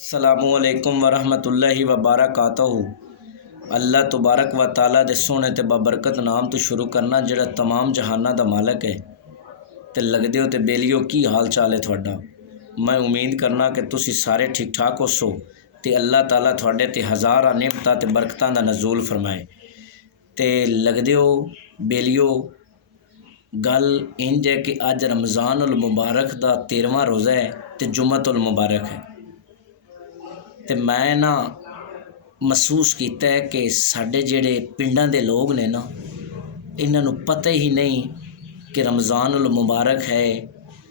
अस्सलामुअलैकुम वरहमतुल्लाहि वबरकातुहू। अल्लाह तबारक व ताला दे सोहने ते बाबरकत नाम तो शुरू करना जिहड़ा तमाम जहाना दा मालक है। ते लगदे हो ते बेलियो की हाल चाल है तुहाडा। मैं उम्मीद करना कि तुसी सारे ठीक ठाक होसो ते अल्लाह ताला तुहाडे ते हज़ार नेमतां ते बरकतां दा नज़ूल फरमाए। ते लगदे हो बेलियो गल इंज है कि अज रमज़ान उल मुबारक दा 13वां रोज़ा है ते जुम्मत उल मुबारक है। ते मैं ना महसूस किया है कि साढ़े जेड़े पिंडां दे लोग ने ना इन्हां नूं पता ही नहीं कि रमज़ान उल मुबारक है।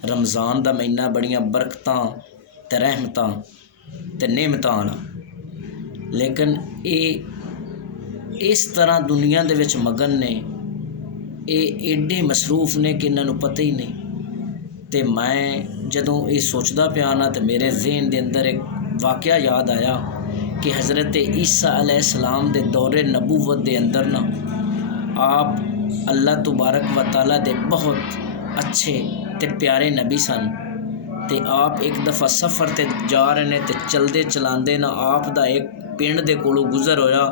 रमज़ान दा महीना बड़ियां बरकतां ते रहमतां ते नेमतां आला, लेकिन ये इस तरह दुनिया दे विच मगन ने, ये एडे मसरूफ ने कि इन्हां नूं पता ही नहीं। ते मैं जदों ये सोचदा पिया ना तो मेरे ज़हन दे अंदर एक वाक़या याद आया कि हज़रत ईसा अलैहिस्सलाम दे दौरे नबूवत दे अंदर ना आप अल्लाह तबारक व ताला दे बहुत अच्छे ते प्यारे नबी सन। ते आप एक दफ़ा सफ़र ते जा रहे ने ते चलदे चलांदे ना आप दा एक पिंड दे कोलों गुज़र होया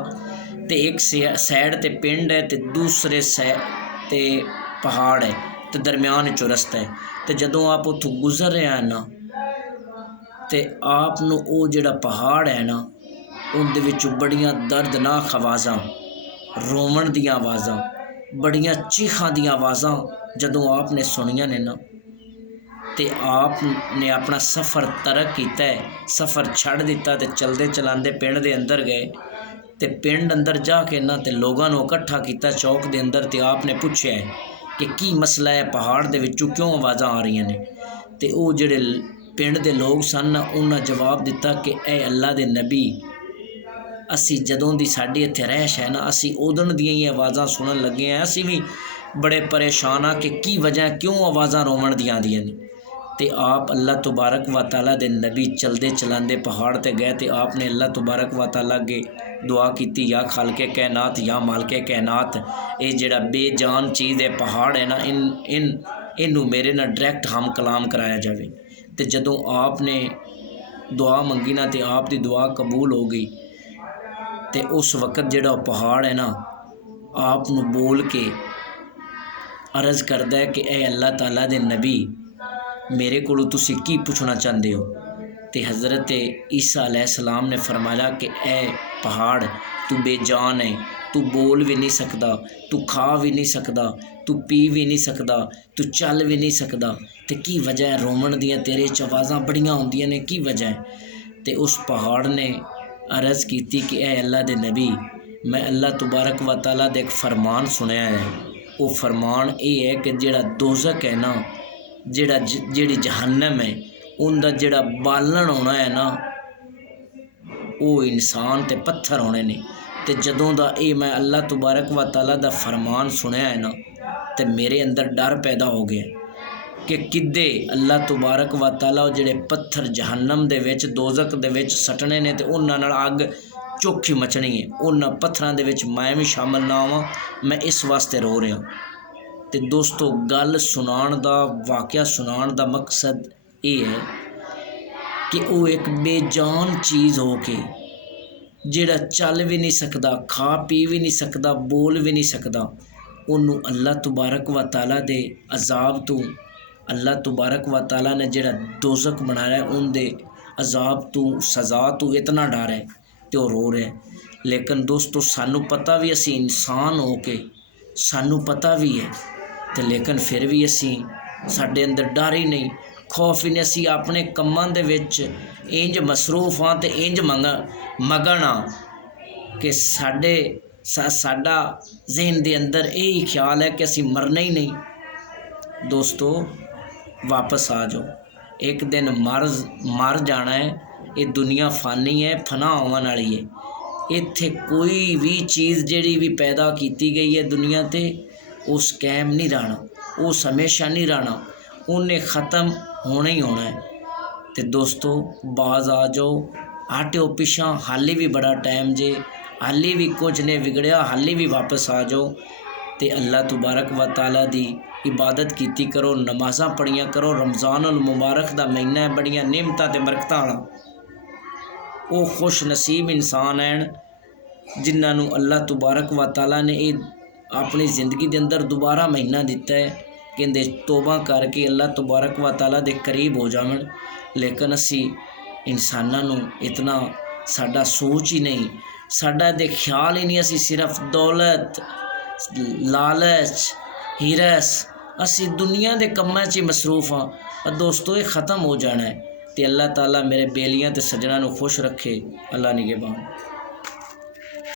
ते एक साइड ते पिंड है ते दूसरे साइड ते पहाड़ है ते दरम्यान चो रस्ता है। ते जदों आप उत्थों गुज़र रहे हैं ना ते आप नूं वो जिहड़ा पहाड़ है ना उहदे विचों बड़ियां दर्दनाक आवाज़ां, रोवण दियां आवाज़ां, बड़ियां चीखां दियां आवाज़ां जदों आपने सुनियां ने ना ते आपने अपना सफ़र तरक किया है, सफ़र छड़ दिता ते चलदे चलांदे पिंड दे अंदर गए ते पिंड अंदर जाके ना ते लोगां नूं इकट्ठा किया चौक दे अंदर ते आपने पूछया है कि की मसला है, पहाड़ दे विचों क्यों आवाज़ां आ रही ने। ते वो जिहड़े पिंड दे लोग सन ना उन्हां जवाब दिता कि ए अल्लाह दे नबी, असी जदों दी साडी इत्थे रहश है ना असी उदन दियां ही आवाज़ां सुनन लगे हैं। असी भी बड़े परेशान हाँ कि की वजह क्यों आवाज़ां रोवण दियां आंदियां ने। ते आप अल्लाह तबारक व ताला दे नबी चलदे चलांदे पहाड़ ते गए ते आपने अल्लाह तबारक व ताला अगे दुआ की, या खालके कैनात या मालके कैनात, ये जिहड़ा बेजान चीज़ है पहाड़ है ना इनू मेरे ना डायरैक्ट हम कलाम कराया जाए। ते जदों आपने दुआ मंगी ना ते आप दी दुआ कबूल हो गई। ते उस वक़्त जिहड़ा पहाड़ है ना आप नूं बोल के अर्ज़ करदा है कि ए अल्लाह ताला दे नबी, मेरे कोलों तुसी की पूछना चाहते हो। तो हज़रत ईसा अलैहिस्सलाम ने फरमाया कि ए पहाड़, तू बेजान है, तू बोल भी नहीं सकता, तू खा भी नहीं सकता, तू पी भी नहीं सकता, तू चल भी नहीं सकता, तो की वजह है रोवण दियां तेरे च आवाज़ां बड़ियां आउंदियां ने, की वजह है। तो उस पहाड़ ने अर्ज़ की कि ए अल्लाह दे नबी, मैं अल्लाह तबारक व ताला दे एक फरमान सुनिया है। वो फरमान ये है कि जिहड़ा दोज़ख है ना, जिहड़ी जहन्नम है, उनका जिहड़ा बालन होना है ना वो इंसान ते पत्थर होने ने। ते जदों दा ये मैं अल्लाह तबारक व ताला दा फरमान सुनिया है ना ते मेरे अंदर डर पैदा हो गया कि किदे अल्लाह तबारक व ताला जिहड़े पत्थर जहन्नम दे विच दोज़ख दे विच सटने ने ते उन्हां नाल अग चौखी मचनी है, उन्हां पत्थरां दे विच मैं भी शामिल ना होवां। मैं इस वास्ते रो रहा। तो दोस्तों गल सुनाण दा, वाक़या सुनाण दा मकसद ये है कि वो एक बेजान चीज़ हो के जिहड़ा चल भी नहीं सकता, खा पी भी नहीं सकता, बोल भी नहीं सकता, उन्होंने अल्लाह तबारक व ताला दे अजाब तो, अल्लाह तबारक व ताला ने जिहड़ा दोज़ख बनाया उनके अजाब तो, सज़ा तो इतना डर है तो वो रो रहे। लेकिन दोस्तों सानू पता भी, असी इंसान हो के सानू पता भी है तो लेकिन फिर भी असी साडे अंदर डर ही नहीं, खौफ ही नहीं। असी अपने कम्मां दे विच इंज मसरूफ हाँ तो इंज मगन हाँ कि साडा ज़हन दे अंदर यही ख्याल है कि असी मरना ही नहीं। दोस्तों वापस आ जाओ, एक दिन मर जाना है। ये दुनिया फानी है, फना होने वाली है। इत्थे कोई भी चीज़ जिहड़ी भी पैदा की गई है दुनिया ते उस कायम नहीं रहना, उस हमेशा नहीं रहना, उन्हें ख़त्म होना ही होना है। तो दोस्तों बाज आ जाओ, हटो पिछा, हाली भी बड़ा टाइम जे, हाली भी कुछ ने बिगड़िया, हाली भी वापस आ जाओ। तो अल्लाह तबारक व ताला दी इबादत कीती करो, नमाज़ां पढ़िया करो। रमज़ान उल मुबारक दा महीना है, बड़ियां नेमतां ते बरकतां वाला। वो खुश नसीब इंसान हैं जिन्होंने अल्लाह तबारक व तआला ने ये अपनी ज़िंदगी के अंदर दोबारा महीना दिता है कहते तौबा करके अल्लाह तबारक व तआला के करीब हो जावन। लेकिन असी इंसानों इतना साडा सोच ही नहीं, साडा दे ख्याल ही नहीं, असी सिर्फ दौलत लालच हिरस असी दुनिया के कम्मां च मसरूफ हाँ। और दोस्तों ये ख़त्म हो जाना है। तो अल्लाह ताला मेरे बेलियां ते सज्जनां नूं खुश रखे। अल्लाह निगहबान।